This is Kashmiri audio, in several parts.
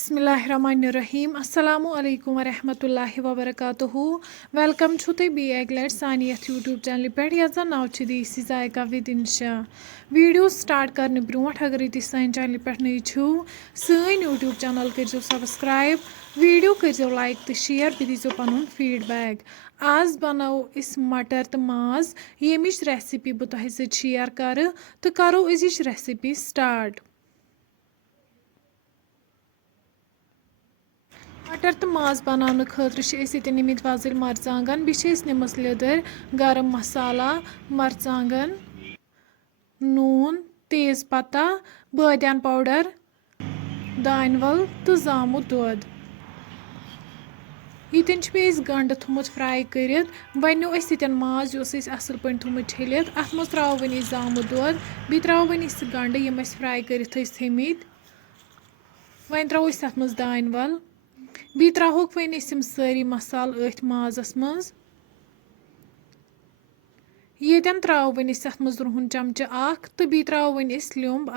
बिस्मिल्लाहिर्रहमानिर्रहीम अस्सलामु अलैकुम वरहमतुल्लाहि वबरकातुहू वेलकम छु तुम बी एक लट सानी यथ यूट्यूब चैनल पे यथ जन नाव देसी जायका विद इंशा वीडियो स्टार्ट करने ब्रोट अगर तुम सान चैनल पे नई छो सन यूट्यूब चैनल करो सब्सक्राइब वीडियो करो लाइक तो शेयर बे दीजो पन फीडबैक आज बनाओ इस मटर तो माज यमिच रेसिपी बह तुह शेयर कर तो करो अजिच रेसिपी स्टार्ट। मटर तो माज बनाने खतर निमित वजल मरचांगन निमस लिदर गरम मसाला मरचांगन नून तेज पत्ता बादियान पाउडर दान वल तो जामुत दोद यीतन गंड थोमुत फ्राई कर वनो माज असल पे थोमुत छलित अत मज त्रो वन जामुत दोद बे त्रो वन गंड यम फ्राई कर थमित वन त्रो अत मज दान वल बे त्रोक वन सारी मसाल अथ माजस मज येतन त्रो वन अत मज रुहन चमच तो बे त्रो वन लियोंब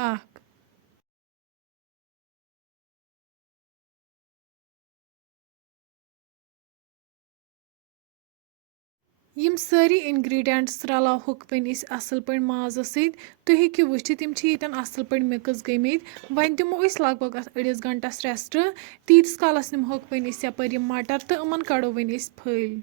यम सारी इंग्रेडिएंट्स रलावक वन असल पे माजस तुम हेकि वुचित यम येतन असल पे मिक्स गमित वन दिमो लग भग अत अड़िस घंटस रेस्ट तीतिस कालस निमहोक वन यपर मटर तो अमन कड़ो वन फल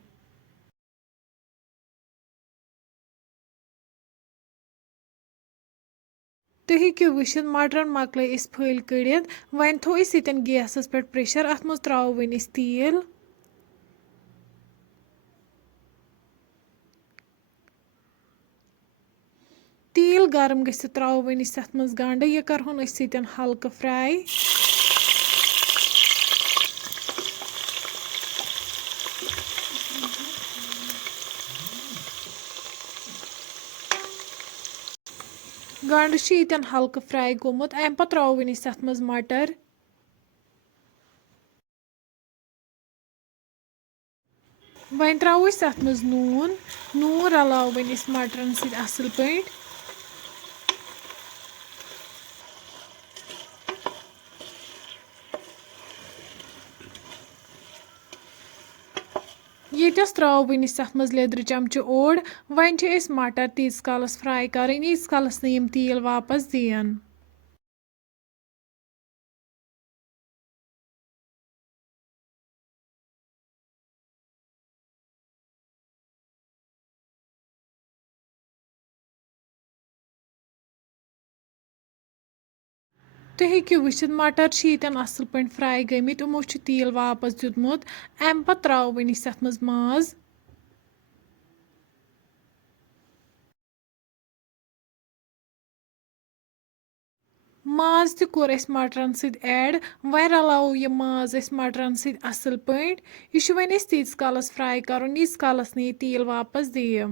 तुम हेकि वुचित मटरन मकल फल कड़ित वन थो यतन गैसस पे प्रेशर अत मज त्रो वन तेल तेल गरम गि त्रो वन अत मज गंड यह करहन हल्क फ्राई गंड यतन हल्क फ्राई गोमुत अम पे त्रो वन अत मज मटर वन त्रो अत मज नून नून रलाव वन मटरन असल पे यस त्रो वन अत मज लेदर चमच ओड वन मटर तीस कालस फ्राई कर यीस कालस न तेल वापस दिन तुम हेकि वुचित मटर यतन असल पे फ्राई गमित यमो तेल वापस दितमुत अम पे त्रो वन अत मज माज माज त कोर मटरन ऐड वन रलाव यह माज मटरन असल पे यह वन तीस कालस फ्राई कर यीस कालस न तेल वापस दिय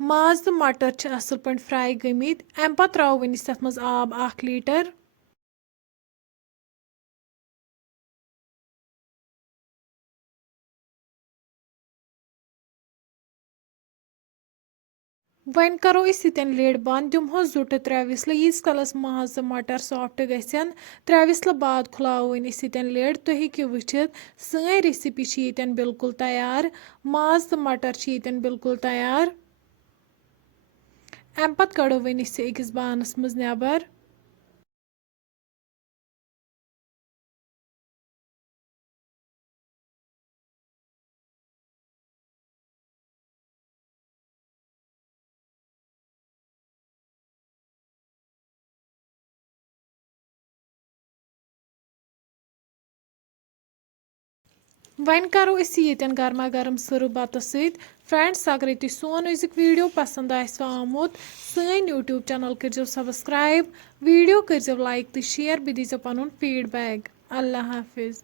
माज तो मटर असल पे फ्राई गमित अम पे त्रो वन अत मज आब 1 लीटर वन करो यतन लिड बंद दिमहो जुट 3 विसल यीस कालस माज तो मटर सॉफ्ट गसन 3 विसल बाद खुलाव वन यतन लिड तुम हेकि वुचित सन रेसिपी यतन बिल्कुल तैयार माज तो मटर यतन बिल्कुल तैयार अम पत कड़ो वन अकिस बानस मज नेबर वन करो यतन गर्मा गर्म सर्व बत फ्रेंड्स अगर तुम सोन अजुक वीडियो पसंद आमुत सन यूट्यूब चैनल करो सब्सक्राइब वीडियो करो लाइक तो शेयर बे दीजो पन फीडबैक। अल्लाह हाफिज़।